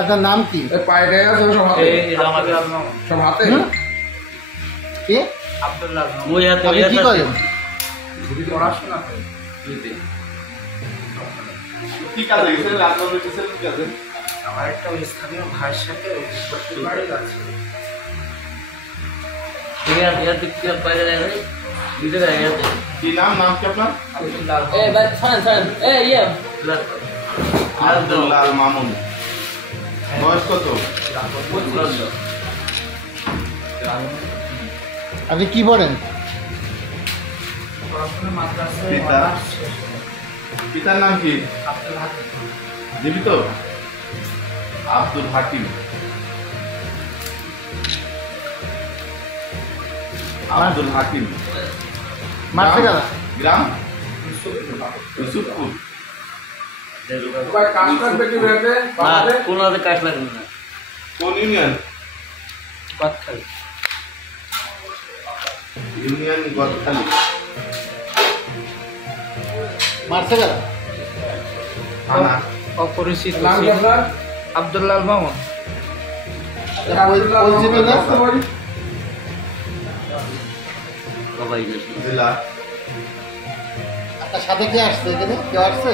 আপনার নাম কি? আপনি কি করেন? পড়াশোনা করেন। আমার একটা স্থানীয় ভাইয়ের সাথে বাড়ি আছে। কি নাম কি আপনার? আব্দুল্লাহ মামুন। বয়স কত? আপনি কি পড়েন? পিতার নাম কি? জীবিত? আব্দুল হাকিম। আব্দুল হাকিম। গ্রাম ইউসুফপুর। কোন ইউনিয়ন? ইউনিয়ন গদখালি। অপরিচিত আব্দুল্লাহ মামুন। আপনার সাথে কে আসছে? এখানে কেউ আসছে?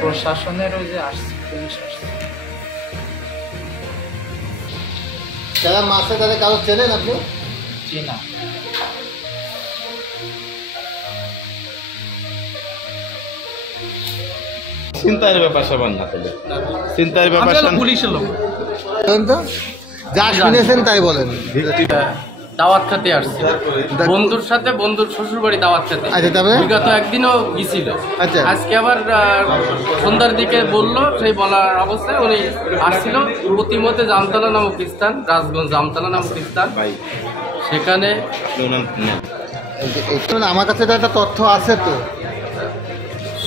প্রশাসনের ওই যে আসছে, পুলিশ আসছে। যারা মাসে তাদের কারো চেনেন আপনি? চিনা। চিন্তার ব্যাপার সবার না তাহলে চিন্তার ব্যাপার পুলিশের লোক যা শুনেছেন তাই বলেন। দাওয়াত খেতে আসছে বন্ধুর সাথে, বন্ধুর শ্বশুর বাড়ি দাওয়াত খেতে। আচ্ছা, তারপরে বিগত একদিনও গেছিল। আচ্ছা, আজকে আবার সন্ধ্যার দিকে বললো, সেই বলার অবস্থায় উনি আসছিল প্রতিমধ্যে জামতলা নামক স্থান, রাজগঞ্জ জামতলা নামক স্থান, সেখানে আমার কাছে একটা তথ্য আছে তো।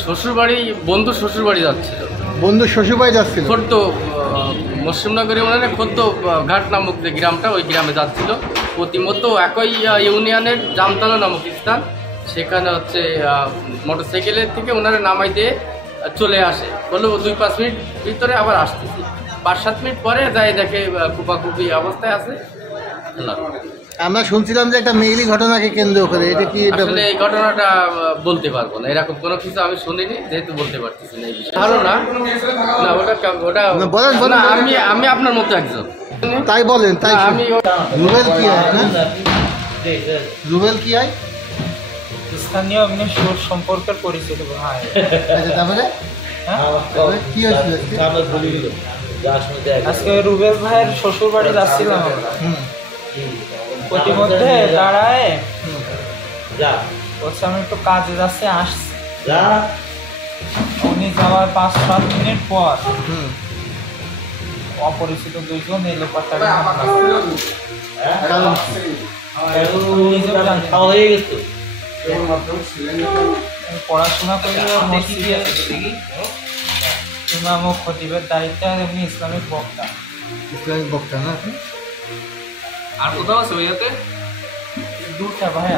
শ্বশুরবাড়ি, বন্ধুর শ্বশুরবাড়ি যাচ্ছিল। বন্ধুর শ্বশুরবাড়ি যাচ্ছিল খোদ্দ মুসলিমনগর ইউনিয়নের খোদ্দ ঘাট নামক যে গ্রামটা, ওই গ্রামে যাচ্ছিল। প্রতিমধ্য একই ইউনিয়নের জামতলা নামক স্থান, সেখানে হচ্ছে মোটরসাইকেলের থেকে ওনারা নামাই দিয়ে চলে আসে। বললো 2-5 মিনিট ভিতরে আবার আসতেছি। 5-7 মিনিট পরে যাই দেখে কুপাকুপি অবস্থায় আছে। আমরা শুনছিলাম যে একটা মেইলি ঘটনাকে কেন্দ্র করে, এটা কি? আসলে এই ঘটনাটা বলতে পারবো না, এরকম কোনো কিছু আমি শুনিনি, যেহেতু বলতে পারতেছি না এই বিষয়ে। ভালো না, ওটা আমি আপনার মতো একজন। তাই বলেন, তাই আমি রুবেল কি হয়? রুবেল কি হয়? স্থানীয় এমনি সুর সম্পর্কের পরিচিত ভাই। আচ্ছা, তারপরে কি হয়েছিল আজকে? রুবেল ভাইয়ের শ্বশুর বাড়ি যাচ্ছিলাম আমরা। প্রতিমধ্যে দাঁড়ায় বলছে আমি একটু কাজে যাচ্ছি, আসছি। উনি যাওয়ার 5-7 মিনিট পর অপরিচিত দুইজন এই লোকটা পড়াশোনা করে ইমাম ও খতিবের দায়িত্বে, এমনি ইসলামিক বক্তা। ইসলামিক বক্তা না? আর কোথাও আছে ওইতে? দুটা ভাই,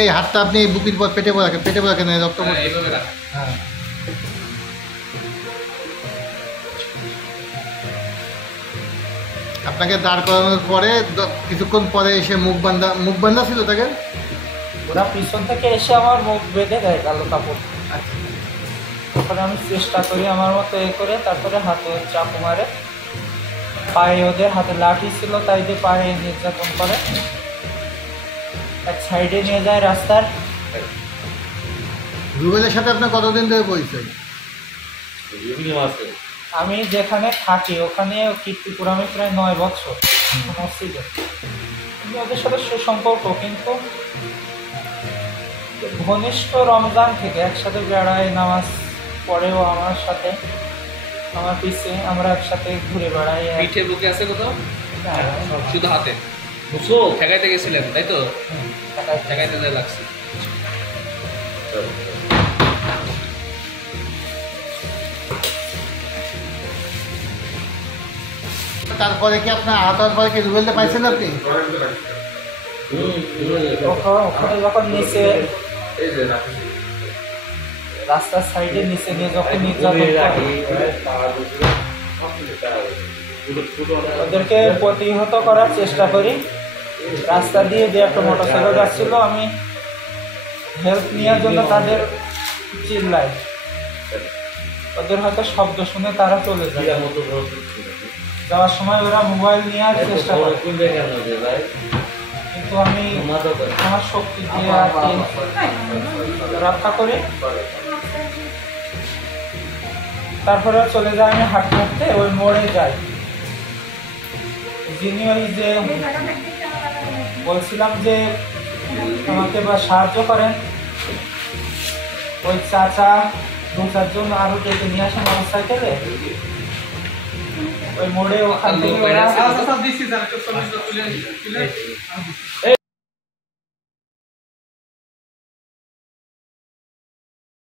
এই হাতটা আপনি বুকের পর পেটে রাখেন, পেটে রাখেন, রক্ত পড়ছে। হ্যাঁ, আপনাকে দাঁড় করানোর পরে কিছুক্ষণ পরে এসে মুখ বান্ধা ছিল তাকে। ওরা পিছন থেকে এসে আমার মুখ বেঁধে দেয় কালো কাপড়। তারপরে আমি চেষ্টা করি আমার মতো করে, তারপরে হাতে চাকু মারে, পায়ে ওদের হাতে লাঠি ছিল তাই দিয়ে পায়ে নির্যাতন করে, এক সাইডে নিয়ে যায় রাস্তার। রুবেলের সাথে আপনার কতদিন ধরে পরিচয়? আমি যেখানে থাকি ওখানে কীর্তিপুর আমি প্রায় 9 বছর মসজিদে। ওদের সাথে সুসম্পর্ক, কিন্তু ঘনিষ্ঠ রমজান থেকে একসাথে বেড়াই, নামাজ পড়েও আমার সাথে, আমার পিছে আমরা একসাথে ঘুরে বেড়াই। পিঠে বুকে আছে কোথাও? শুধু হাতে ঠেকাইতে গেছিলেন তাই তো? ঠেকাইতে লাগছে। তারপরে কি আপনার আহত পরে কি রুবেলটা পাইছেন আপনি? ওখানে যখন নিচে রাস্তার সাইডে নিচে নিয়ে যখন নির্যাতন করে, ওদেরকে প্রতিহত করার চেষ্টা করি। রাস্তা দিয়ে যে একটা মোটরসাইকেল যাচ্ছিল, আমি হেল্প নেওয়ার জন্য তাদের চিল্লাই, ওদের হয়তো শব্দ শুনে তারা চলে যায়। যাওয়ার সময় ওরা মোবাইল নেওয়ার চেষ্টা করে, কিন্তু আমি আমার শক্তি দিয়ে আর কি রক্ষা করি। তারপরে চলে যাই আমি হাঁটতে হাঁটতে ওই মোড়ে যাই। যিনি ওই যে বলছিলাম যে আমাকে বা সাহায্য করেন, ওই চাচা 2-4 জন আরো ডেকে নিয়ে আসেন মোটরসাইকেলে। ওই মোড়ে ওখান থেকে